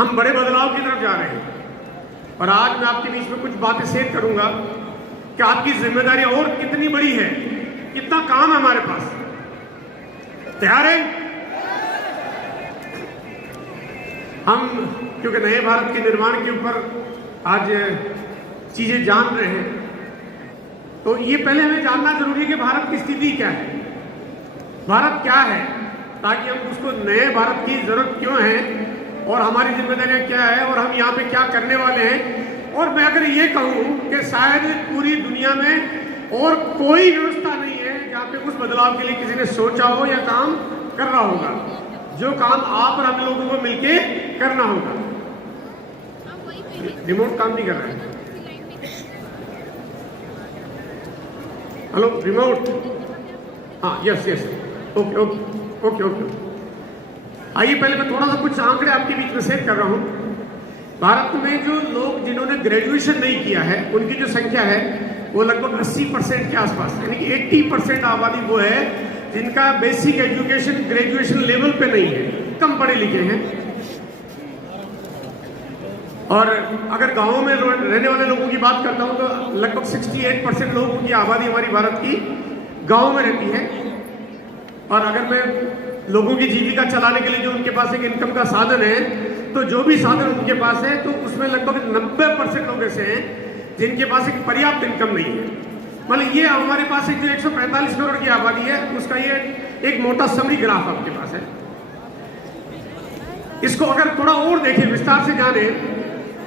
हम बड़े बदलाव की तरफ जा रहे हैं। और आज मैं आपके बीच में कुछ बातें शेयर करूंगा कि आपकी जिम्मेदारी और कितनी बड़ी है, कितना काम है हमारे पास। तैयार है? हम क्योंकि नए भारत के निर्माण के ऊपर आज चीजें जान रहे हैं, तो ये पहले हमें जानना जरूरी है कि भारत की स्थिति क्या है, भारत क्या है, ताकि हम उसको नए भारत की जरूरत क्यों है और हमारी जिम्मेदारियां क्या है और हम यहाँ पे क्या करने वाले हैं। और मैं अगर ये कहूँ कि शायद पूरी दुनिया में और कोई व्यवस्था नहीं है जहाँ पे उस बदलाव के लिए किसी ने सोचा हो या काम कर रहा होगा, जो काम आप और हम लोगों को मिलके करना होगा। रिमोट काम नहीं कर रहा है। हेलो रिमोट, हाँ yes yes, okay okay okay okay. आइए पहले मैं थोड़ा सा कुछ आंकड़े आपके बीच में शेयर कर रहा हूँ। भारत में जो लोग जिन्होंने ग्रेजुएशन नहीं किया है उनकी जो संख्या है वो लगभग 80% के आसपास, यानी कि 80% आबादी वो है जिनका बेसिक एजुकेशन ग्रेजुएशन लेवल पे नहीं है, कम पढ़े लिखे हैं। और अगर गांवों में रहने वाले लोगों की बात करता हूं तो लगभग 68% लोगों की आबादी हमारी भारत की गांव में रहती है। और अगर मैं लोगों की जीविका चलाने के लिए जो उनके पास एक इनकम का साधन है, तो जो भी साधन उनके पास है तो उसमें लगभग 90% लोग ऐसे हैं जिनके पास एक पर्याप्त इनकम नहीं है। मतलब ये हमारे पास एक जो 145 करोड़ की आबादी है उसका ये एक मोटा समरी ग्राफ आपके पास है। इसको अगर थोड़ा और देखें, विस्तार से जाने,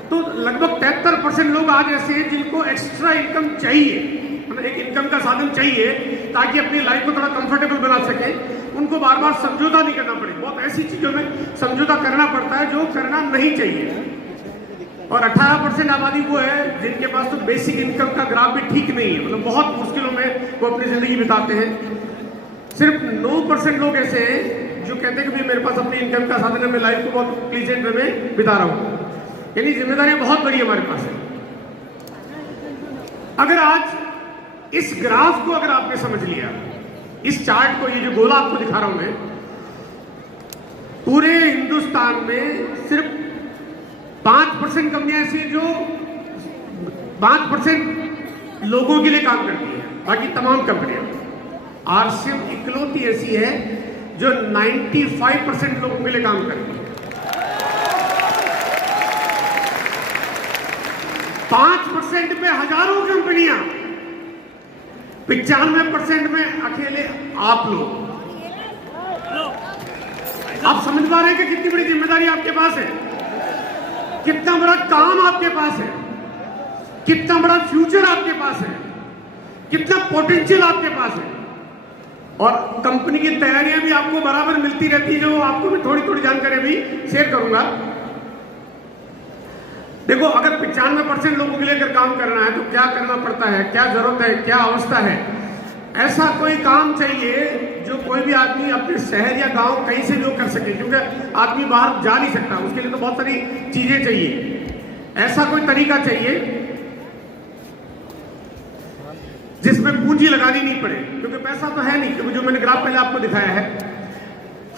तो लगभग 73% लोग आज ऐसे हैं जिनको एक्स्ट्रा इनकम चाहिए, मतलब एक इनकम का साधन चाहिए ताकि अपनी लाइफ को थोड़ा कंफर्टेबल बना सके। उनको बार बार समझौता नहीं करना पड़े। बहुत ऐसी चीजों में समझौता करना पड़ता है जो करना नहीं चाहिए। और 18% आबादी वो है जिनके पास तो बेसिक इनकम का ग्राफ भी ठीक नहीं है, मतलब बहुत मुश्किलों में वो अपनी जिंदगी बिताते हैं। सिर्फ 9% लोग ऐसे हैं जो कहते हैं कि भाई मेरे पास अपनी इनकम का साधन है, मैं लाइफ को बहुत प्लीजेंट वे में बिता रहा हूँ। यानी जिम्मेदारियां बहुत बड़ी हमारे पास है। अगर आज इस ग्राफ को अगर आपने समझ लिया, इस चार्ट को, ये जो गोला आपको दिखा रहा हूं मैं, पूरे हिंदुस्तान में सिर्फ 5% कंपनियां ऐसी हैं जो 5% लोगों के लिए काम करती है, बाकी तमाम कंपनियां। आरसीएम इकलौती ऐसी है जो 95% लोगों के लिए काम करती है। 5% पे हजारों कंपनियां, 95% में अकेले आप लोग। आप समझ पा रहे हैं कि कितनी बड़ी जिम्मेदारी आपके पास है, कितना बड़ा काम आपके पास है, कितना बड़ा फ्यूचर आपके पास है, कितना पोटेंशियल आपके पास है। और कंपनी की तैयारियां भी आपको बराबर मिलती रहती है, जो आपको भी थोड़ी थोड़ी जानकारी भी शेयर करूंगा। देखो, अगर 95% लोगों के लिए अगर काम करना है तो क्या करना पड़ता है, क्या जरूरत है, क्या अवस्था है। ऐसा कोई काम चाहिए जो कोई भी आदमी अपने शहर या गांव कहीं से भी कर सके, क्योंकि आदमी बाहर जा नहीं सकता, उसके लिए तो बहुत सारी चीजें चाहिए। ऐसा कोई तरीका चाहिए जिसमें पूंजी लगानी नहीं पड़े, क्योंकि पैसा तो है नहीं, क्योंकि जो मैंने ग्राफ पहले आपको दिखाया है,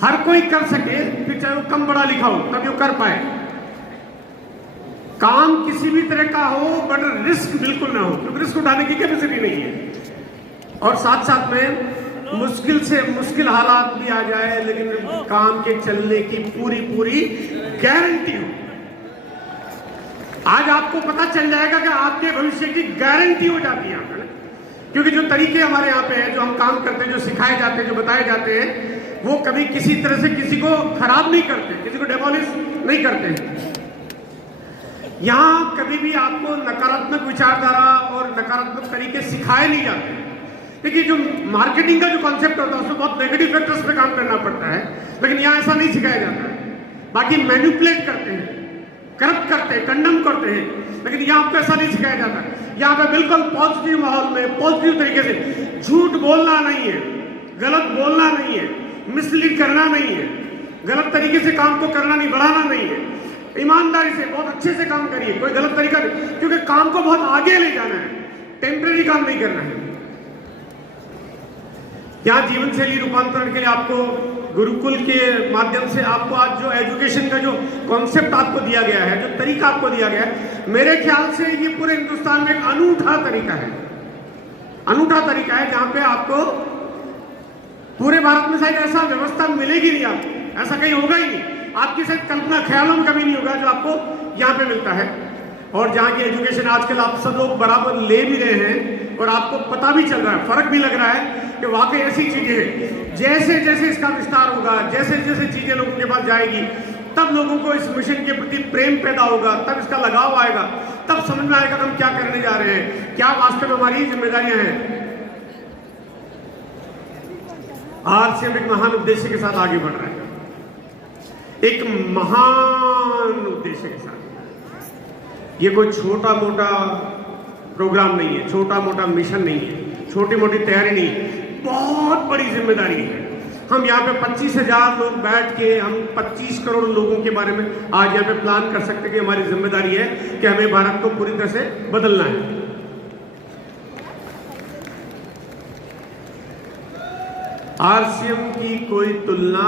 हर कोई कर सके, फिर चाहे वो कम पढ़ा लिखा हो तभी वो कर पाए। काम किसी भी तरह का हो बट रिस्क बिल्कुल ना हो, क्योंकि रिस्क उठाने की कैपेसिटी नहीं है। और साथ साथ में मुश्किल से मुश्किल हालात भी आ जाए लेकिन काम के चलने की पूरी पूरी गारंटी हो। आज आपको पता चल जाएगा कि आपके भविष्य की गारंटी हो जाती है यहाँ पर, क्योंकि जो तरीके हमारे यहाँ पे हैं, जो हम काम करते हैं, जो सिखाए जाते हैं, जो बताए जाते हैं, वो कभी किसी तरह से किसी को खराब नहीं करते, किसी को डेमोलिश नहीं करते हैं। यहाँ कभी भी आपको नकारात्मक विचारधारा और नकारात्मक तरीके सिखाए नहीं जाते। देखिए, जो मार्केटिंग का जो कॉन्सेप्ट होता है उसमें बहुत नेगेटिव फैक्टर्स पे काम करना पड़ता है, लेकिन यहाँ ऐसा नहीं सिखाया जाता है। बाकी मैनिपुलेट करते हैं, करप्ट करते हैं, कंडम करते हैं, लेकिन यहाँ आपको ऐसा नहीं सिखाया जाता। यहाँ पे बिल्कुल पॉजिटिव माहौल में पॉजिटिव तरीके से झूठ बोलना नहीं है, गलत बोलना नहीं है, मिसलीड करना नहीं है, गलत तरीके से काम को करना नहीं, बढ़ाना नहीं है। ईमानदारी से बहुत अच्छे से काम करिए, कोई गलत तरीका नहीं, क्योंकि काम को बहुत आगे ले जाना है, टेम्परेरी काम नहीं करना है। यहाँ जीवन शैली रूपांतरण के लिए आपको गुरुकुल के माध्यम से आपको आज जो एजुकेशन का जो कॉन्सेप्ट आपको दिया गया है, जो तरीका आपको दिया गया है, मेरे ख्याल से ये पूरे हिंदुस्तान में एक अनूठा तरीका है, अनूठा तरीका है जहां पे आपको पूरे भारत में शायद ऐसा व्यवस्था मिलेगी नहीं, आपको ऐसा कहीं होगा ही नहीं, आपकी शायद कल्पना ख्यालों में कभी नहीं होगा जो आपको यहाँ पे मिलता है। और जहाँ की एजुकेशन आजकल आप सब लोग बराबर ले भी रहे हैं और आपको पता भी चल रहा है, फर्क भी लग रहा है कि वाकई ऐसी चीजें हैं। जैसे जैसे इसका विस्तार होगा, जैसे जैसे चीजें लोगों के पास जाएगी, तब लोगों को इस मिशन के प्रति प्रेम पैदा होगा, तब इसका लगाव आएगा, तब समझ में आएगा हम क्या करने जा रहे हैं, क्या वास्तव में हमारी जिम्मेदारियां हैं। आज से हम एक महान उद्देश्य के साथ आगे बढ़ रहे हैं, एक महान उद्देश्य के साथ। ये कोई छोटा मोटा प्रोग्राम नहीं है, छोटा मोटा मिशन नहीं है, छोटी मोटी तैयारी नहीं है, बहुत बड़ी जिम्मेदारी है। हम यहाँ पे 25,000 लोग बैठ के हम 25 करोड़ लोगों के बारे में आज यहाँ पे प्लान कर सकते हैं कि हमारी जिम्मेदारी है कि हमें भारत को पूरी तरह से बदलना है। आरसीएम की कोई तुलना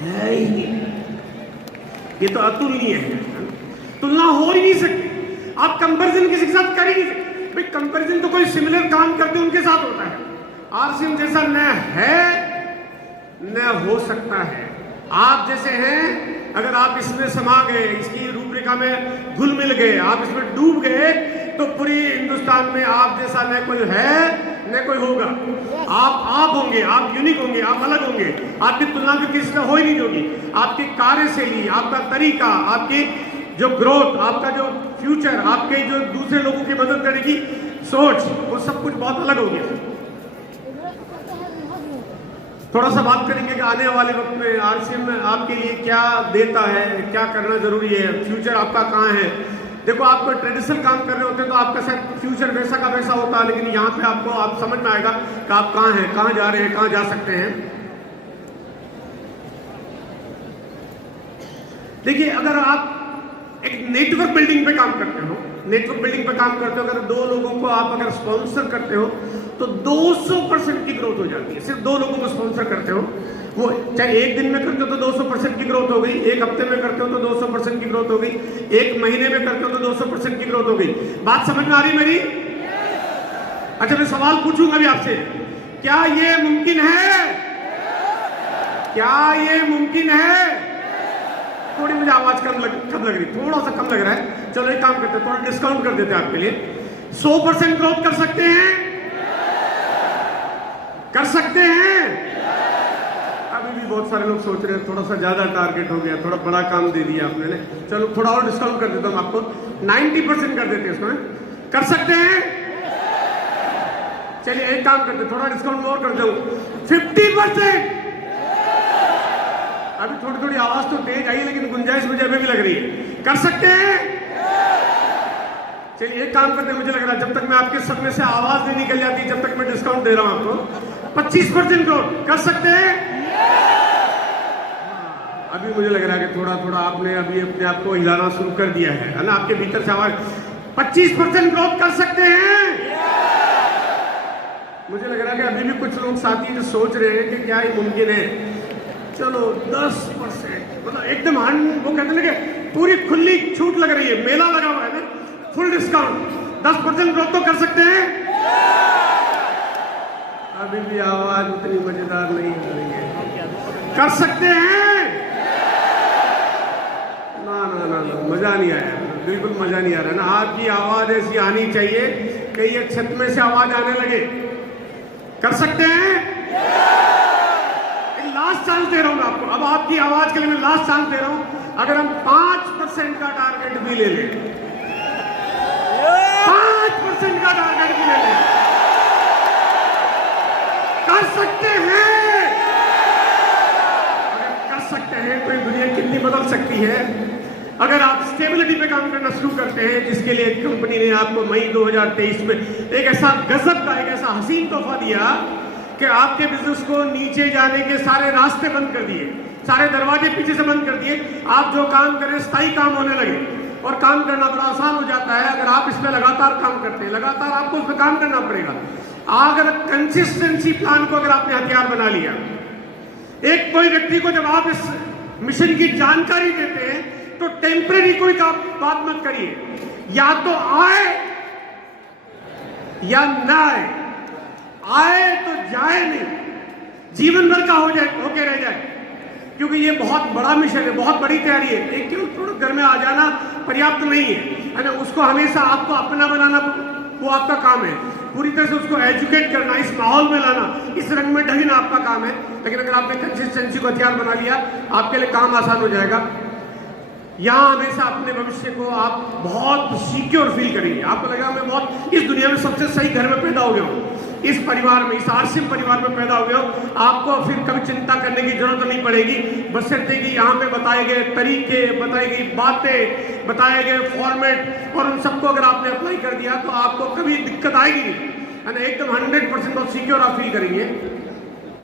है ही नहीं, ये तो अतुलनीय है, तुलना हो ही नहीं सकती। आप कंपैरिजन किसी के साथ कर ही नहीं सकते भाई, कंपैरिजन तो कोई सिमिलर काम करते उनके साथ होता है, आरसीएम जैसा न है न हो सकता है। आप जैसे हैं, अगर आप इसमें समा गए, इसकी रूपरेखा में घुल मिल गए, आप इसमें डूब गए, तो पूरी हिंदुस्तान में आप जैसा न कोई है न कोई होगा। आप होंगे, आप यूनिक होंगे, आप अलग होंगे, आपकी तुलना भी किसी से हो ही नहीं होगी। आपकी कार्यशैली, आपका तरीका, आपकी जो ग्रोथ, आपका जो फ्यूचर, आपके जो दूसरे लोगों की मदद करने की सोच, वो सब कुछ बहुत अलग हो गया। थोड़ा सा बात करेंगे कि आने वाले वक्त में आरसीएम आपके लिए क्या देता है, क्या करना जरूरी है, फ्यूचर आपका कहाँ है। देखो, आप कोई ट्रेडिशनल काम कर रहे होते हैं तो आपका शायद फ्यूचर वैसा का वैसा होता है, लेकिन यहाँ पे आपको आप समझ में आएगा कि आप कहाँ हैं, कहाँ जा रहे हैं, कहाँ जा सकते हैं। देखिए, अगर आप एक नेटवर्क बिल्डिंग पे काम करते हो, नेटवर्क बिल्डिंग पे काम करते हो, अगर 2 लोगों को आप अगर स्पॉन्सर करते हो तो 200% की ग्रोथ हो जाती है। सिर्फ 2 लोगों को स्पॉन्सर करते हो, वो चाहे एक दिन में करते हो तो 200% की ग्रोथ हो गई, एक हफ्ते में करते हो तो 200% की ग्रोथ हो गई, एक महीने में करते हो तो 200% की ग्रोथ हो गई। बात समझ में आ रही मेरी? अच्छा, मैं सवाल पूछूंगा अभी आपसे, क्या ये मुमकिन है? क्या ये मुमकिन है? थोड़ी मुझे आवाज कम लग रही, थोड़ा सा कम लग रहा है। चलो एक काम करते हैं, थोड़ा डिस्काउंट कर देते हैं आपके लिए। 100% ग्रोथ कर सकते हैं? कर सकते हैं? अभी भी बहुत सारे लोग सोच रहे हैं थोड़ा सा ज्यादा टारगेट हो गया, थोड़ा बड़ा काम दे दिया आपने। चलो थोड़ा और डिस्काउंट कर देता हूं आपको, 90% कर देते हैं इसको। कर सकते हैं? चलिए एक काम करते, थोड़ा डिस्काउंट और कर दूं, 50%। अभी थोड़ी थोड़ी आवाज तो तेज आई, लेकिन गुंजाइश मुझे अभी भी लग रही है। कर सकते हैं? चलिए एक काम करते हैं, मुझे लग रहा है जब तक मैं आपके सब में से आवाज नहीं निकल जाती, जब तक मैं डिस्काउंट दे रहा हूं आपको, 25% ग्रोथ कर सकते हैं? अभी मुझे लग रहा है कि थोड़ा थोड़ा आपने अभी अपने आप को हिलाना शुरू कर दिया है ना, आपके भीतर से आवाज। 25% ग्रोथ कर सकते हैं? मुझे लग रहा है कि अभी भी कुछ लोग साथी जो सोच रहे हैं कि क्या ये मुमकिन है। चलो 10%, मतलब एकदम वो कहते लगे पूरी खुली छूट लग रही है, मेला लगा हुआ है ना, फुल डिस्काउंट, 10% ग्रोथ तो कर सकते हैं? अभी भी आवाज उतनी मजेदार नहीं हो रही है। कर सकते हैं? ना ना ना ना, मजा नहीं आया, बिल्कुल मजा नहीं आ रहा ना। आपकी आवाज ऐसी आनी चाहिए कि ये छत में से आवाज आने लगे। कर सकते हैं? लास्ट चांस दे रहा हूं आपको, अब आपकी आवाज के लिए मैं लास्ट चांस दे रहा हूं। अगर हम 5% का टारगेट भी ले लें, 5% का टारगेट भी ले लें, कर सकते हैं? अगर कर सकते हैं तो ये दुनिया कितनी बदल सकती है। अगर आप स्टेबिलिटी पे काम करना शुरू करते हैं, जिसके लिए कंपनी ने आपको मई 2023 में एक ऐसा गजब का, एक ऐसा हसीन तोहफा दिया कि आपके बिजनेस को नीचे जाने के सारे रास्ते बंद कर दिए, सारे दरवाजे पीछे से बंद कर दिए। आप जो काम करें स्थायी काम होने लगे, और काम करना बड़ा आसान हो जाता है अगर आप इसमें लगातार काम करते हैं। लगातार आपको उस पर काम करना पड़ेगा। अगर कंसिस्टेंसी प्लान को अगर आपने हथियार बना लिया, एक कोई व्यक्ति को जब आप इस मिशन की जानकारी देते हैं तो टेम्परेरी कोई का बात मत करिए, या तो आए या ना आए, आए तो जाए नहीं, जीवन भर का हो जाए, होके रह जाए, क्योंकि ये बहुत बड़ा मिशन है, बहुत बड़ी तैयारी है। एक क्यों थोड़ा घर में आ जाना पर्याप्त नहीं है ना, उसको हमेशा आपको अपना बनाना वो आपका काम है, पूरी तरह से उसको एजुकेट करना, इस माहौल में लाना, इस रंग में ढलना आपका काम है। लेकिन अगर आपने कंसिस्टेंसी को हथियार बना लिया, आपके लिए काम आसान हो जाएगा। यहाँ हमेशा अपने भविष्य को आप बहुत सिक्योर फील करेंगे, आपको लगेगा मैं बहुत इस दुनिया में सबसे सही घर में पैदा हो गया हूँ, इस परिवार में, इस आरसीएम परिवार में पैदा हो गया हो। आपको फिर कभी चिंता करने की जरूरत नहीं पड़ेगी, बशर्ते कि यहाँ पे बताए गए तरीके, बताई गई बातें, बताए गए फॉर्मेट और उन सबको अगर आपने अप्लाई कर दिया तो आपको कभी दिक्कत आएगी नहीं, है ना। एकदम 100% बहुत सिक्योर आप फील करेंगे।